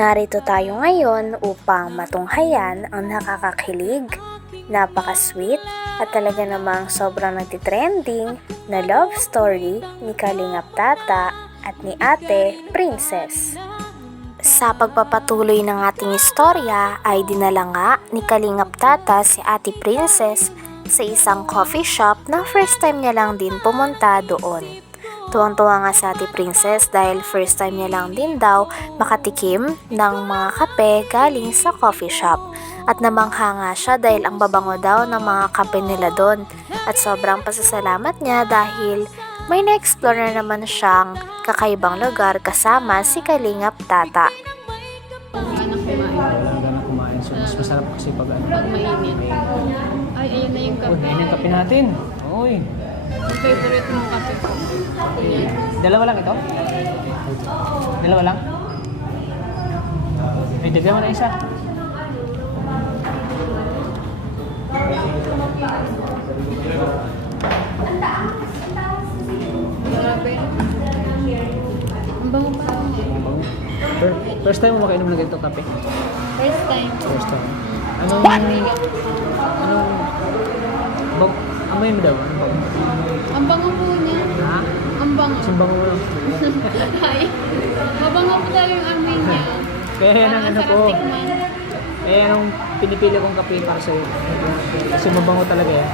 Narito tayo ngayon upang matunghayan ang nakakakilig, napaka-sweet at talaga namang sobrang nagtitrending na love story ni Kalingap Tata at ni Ate Princess. Sa pagpapatuloy ng ating istorya ay dinala nga ni Kalingap Tata si Ate Princess sa isang coffee shop na first time niya lang din pumunta doon. Tuwang-tuwa nga si Ate Princess dahil first time niya lang din daw makatikim ng mga kape galing sa coffee shop. At namangha nga siya dahil ang babango daw ng mga kape nila doon. At sobrang pasasalamat niya dahil may na-explore na naman siyang kakaibang lugar kasama si Kalingap Tata. Kumain. So, mas masarap kasi pag mainit. Ay, ayun na yung kape. Uy, ayun yung kape natin. Uy. Ang favorite mong kape ko. Yan. Dalawa lang ito? Dalawa lang? Ay, dagyan mo na isa. Grabe. Ang bango pa. First time mo makainom ng ganitong kape? First time. First time. Anong amoy mo daw? Ang bango po niya. Ha? Ang bango. Isang bango mo lang. Ay, mabango po daw yung amoy niya. Kaya yan ang ano ko. Tikman. Kaya yan ang pinipili kong kape para sa'yo. Kasi mabango talaga yan.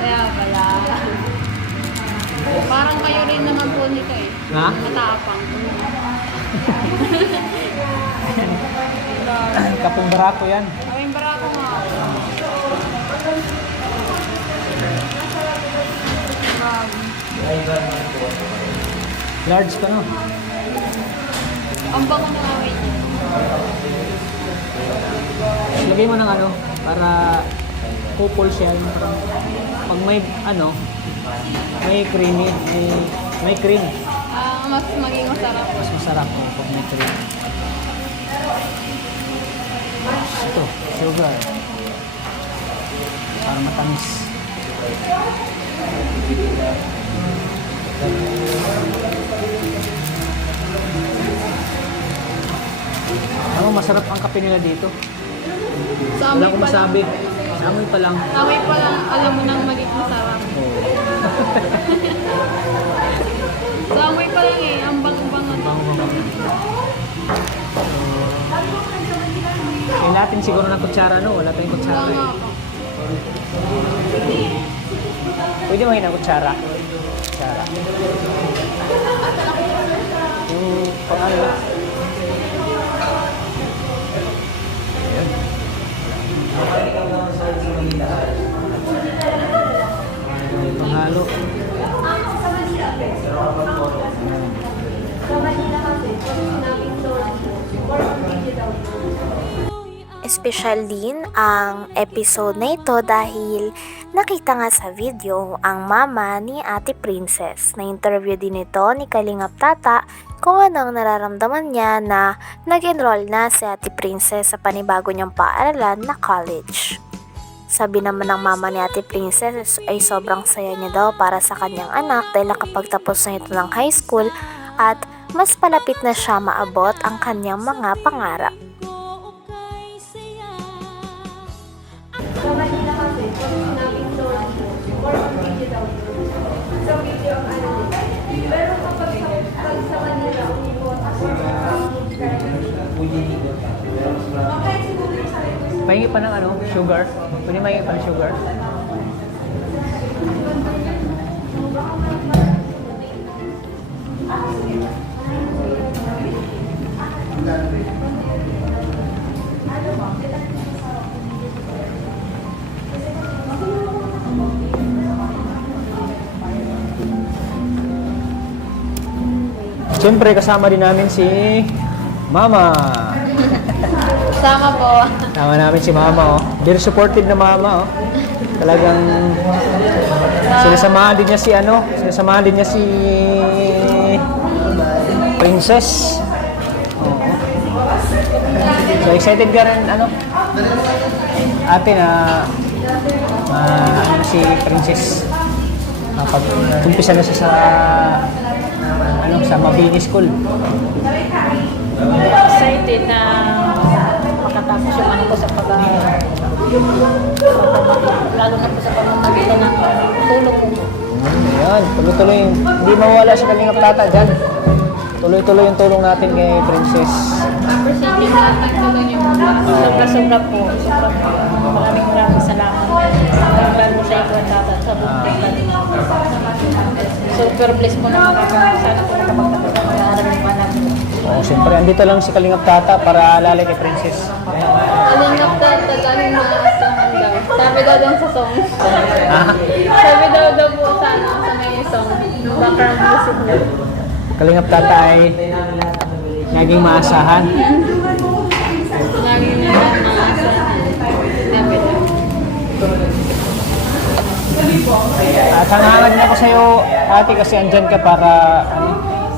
Kaya pala. Parang kayo rin naman po nito eh. Ha? Matapang. Kapong barako yan. Kaming barako nga. Large ka no? Ang bango ng amoy niya. Lagay mo ng ano, para couple siya. Yung parang, pag may ano, may creamy, may cream. Mas maging masarap. Mas masarap pag may cream. Ito, sugar. Para matamis. Ano, masarap ang kape nila dito. Sa Wala amoy akong pa lang. masabi. Sa amoy pa lang. Amoy pa lang, alam mo nang maging masarap. Sa amoy pa lang eh, ang bango-bango. Natin siguro ng kutsara, no? Wala tayong kutsara. Bango Eh. ako. Pwede mo ng kutsara. Kutsara. Yung pang-ano. Ayan. May panghalo. Espesyal din ang episode na ito dahil nakita nga sa video ang mama ni Ate Princess. Na-interview din ito ni Kalingap Tata kung anong nararamdaman niya na nag-enroll na si Ate Princess sa panibago niyang paaralan na college. Sabi naman ng mama ni Ate Princess ay sobrang saya niya daw para sa kanyang anak dahil nakapagtapos na ito ng high school at mas palapit na siya maabot ang kanyang mga pangarap. Sa Manila kasi, kung sinabing source or video daw. Sa video ang ano din. Pero kapag sa Manila, uniform ako okay, siguro yung sa request. Pahingi pa ng ano, sugar. Pwede mahingi pa ng sugar. Siyempre, kasama din namin si Mama. Sama po. Kasama namin si Mama, oh. Very supportive na Mama, oh. Talagang sinasamahan din niya si ano, sinasamahan din niya si Princess. Oo. So excited ka rin, ano? Ate na ano si Princess. Kapag umpisa na siya sa ano, sa Mabini School. excited na makatapos yung ano ko sa lalo na po sa pamamagitan ng tulong mo. Ayan, tuloy-tuloy. Hindi mawala si Kalingap Tata dyan. Tuloy-tuloy yung tulong natin kay Princess. Appreciate yung lahat ng tulong niyo. Sobra-sobra po. Maraming salamat. Lalo sa iyo, Tata, sa buong super blessed po na sana po nakapagpatuloy ang maraming namin. Oo, siyempre, andito lang si Kalingap Tata para alalay kay Princess. Kalingap Tata, galing maasahan daw. Sabi daw sa song. Ah, Sabi daw po sa may song. Background music na. Kalingap Tata ay naging maasahan. Lagi na lang maasahan. Sabi daw. At hangangad na ako sa'yo, ate, kasi andyan ka para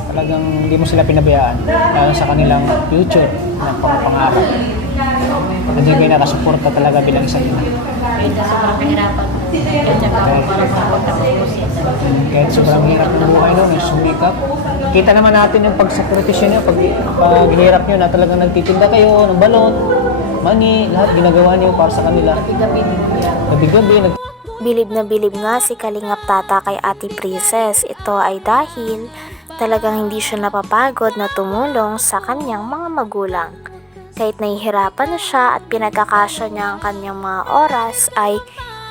talagang hindi mo sila pinabayaan. Lalo sa kanilang future na pangarap. Nandiyan kayo nakasuporta talaga bilang isang ina. Kahit na sobrang kahirapan. Kahit na ako para makapagtapos. Kahit sobrang hirap ng buhay no, yung sumikap. Kita naman natin yung pagsakripisyo nyo, paghihirap nyo na talagang nagtitinda kayo ng balon, mani, lahat ginagawa niyo para sa kanila. Gabi-gabi, Bilib na bilib nga si Kalingap Tata kay Ate Princess. Ito ay dahil talagang hindi siya napapagod na tumulong sa kanyang mga magulang. Kahit nahihirapan na siya at pinagkakasya niya ang kanyang mga oras, ay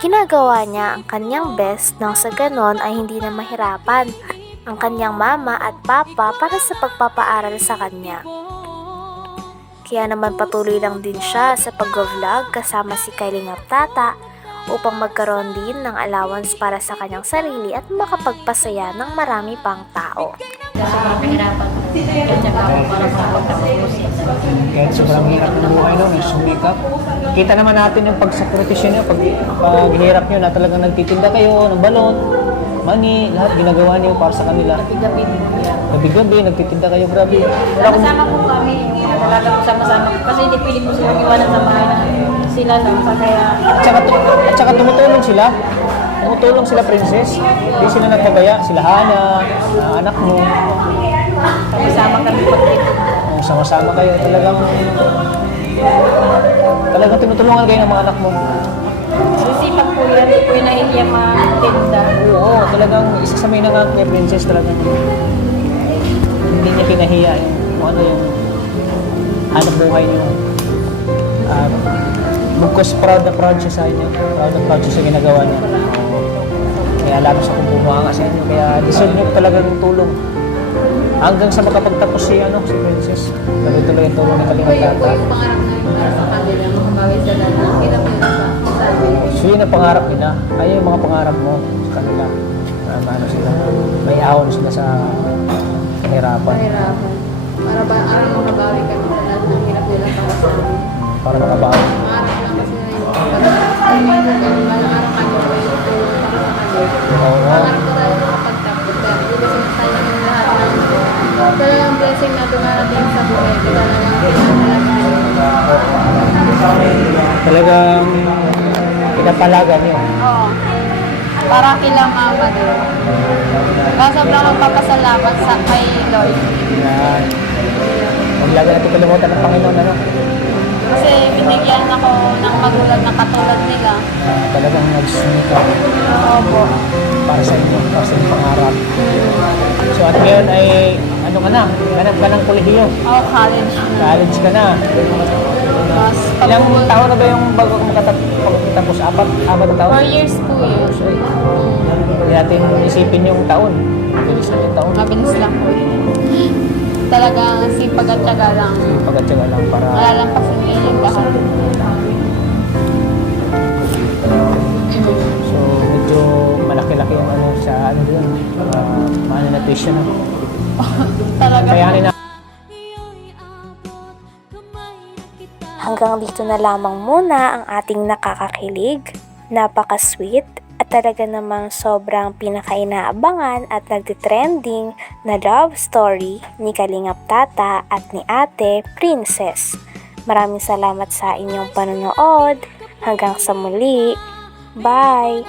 ginagawa niya ang kanyang best nang sa ganon ay hindi na mahirapan ang kanyang mama at papa para sa pagpapaaral sa kanya. Kaya naman patuloy lang din siya sa pag-vlog kasama si Kalingap Tata upang magkaroon din ng allowance para sa kanyang sarili at makapagpasaya ng marami pang tao. Sobrang kahirapan. Kahit na ako para makapagtapos. kahit sobrang hirap ng buhay no, yung sumikap. Kita naman natin yung pagsakripisyo nyo, paghihirap nyo na talagang nagtitinda kayo ng balon, mani, lahat ginagawa niyo para sa kanila. Gabi-gabi din po yan. Gabi-gabi, nagtitinda kayo, grabe. Sama po kami. Talaga po sama-sama. Kasi hindi pili po silang iwanan sa bahay na sila lang. Kaya At saka tumutulong sila. Tumutulong sila, Princess. Hindi sila nagpabaya. Sila Hana, anak mo. sama-sama kami pag-trip. Sama-sama kayo. Talagang tinutulungan kayo ng mga anak mo. Sisipag po yan. Hindi po yung nahihiya matinda. Oo, talagang isa sa may nangat kay Princess, talagang hindi niya pinahiya yung kung ano yung hanap buhay niyo. Bukos proud siya sa inyo. Proud na proud siya sa ginagawa niya. Kaya lalo sa kumbuha sa inyo. Kaya deserve niyo talagang tulong. Hanggang sa makapagtapos si Princess. Tuloy-tuloy yung tulong ni Kalingap Yun po Tata. yung pangarap namin para sa kanila. Makabawi sa lahat. Hirap nila sa amin. So yun ang pangarap nila. Ayun yung mga pangarap mo sa kanila. May ahon sila sa kahirapan. Mahirapan. Para ba araw makabawi kami sa lahat ng hirap nila para sa amin. Para makabawi. Pangarap lang kasi na yung pangarap kami na yung tulong para sa kanila. Oo. Pangarap ko tayo makapagtapos. Kaya hindi kasi nasayang yung lahat ng talagang blessing na dumarating sa buhay ko. Talagang Talagang pinapalagan niyo. Oo. Para kila mama din. Kaya sobrang magpapasalamat sa kay Lord. Yan. Huwag lagi natin kalimutan ng Panginoon, Kasi binigyan ako ng magulang na katulad nila. Talagang nagsumikap Opo. para sa inyo, para sa inyong pangarap. So at ngayon ay, ganap ka ng kolehiyo. Oh, college na. College ka na. Mas Ilang taon na ba yung bago ka makatapos? Apat na taon? 4 years po yun. Hindi natin isipin yung taon. Bilis na yung taon. Mabilis lang po yun. Talagang sipag at tiyaga lang. Pagkatsaga lang para... Malalampasin mo yung lahat. So medyo malaki-laki yung sa doon. Mahal na tuition. Talaga Kayanin na. Hanggang dito na lamang muna ang ating nakakakilig, napaka-sweet, at talaga namang sobrang pinakainaabangan at nagtitrending na love story ni Kalingap Tata at ni Ate Princess. Maraming salamat sa inyong panonood. Hanggang sa muli. Bye!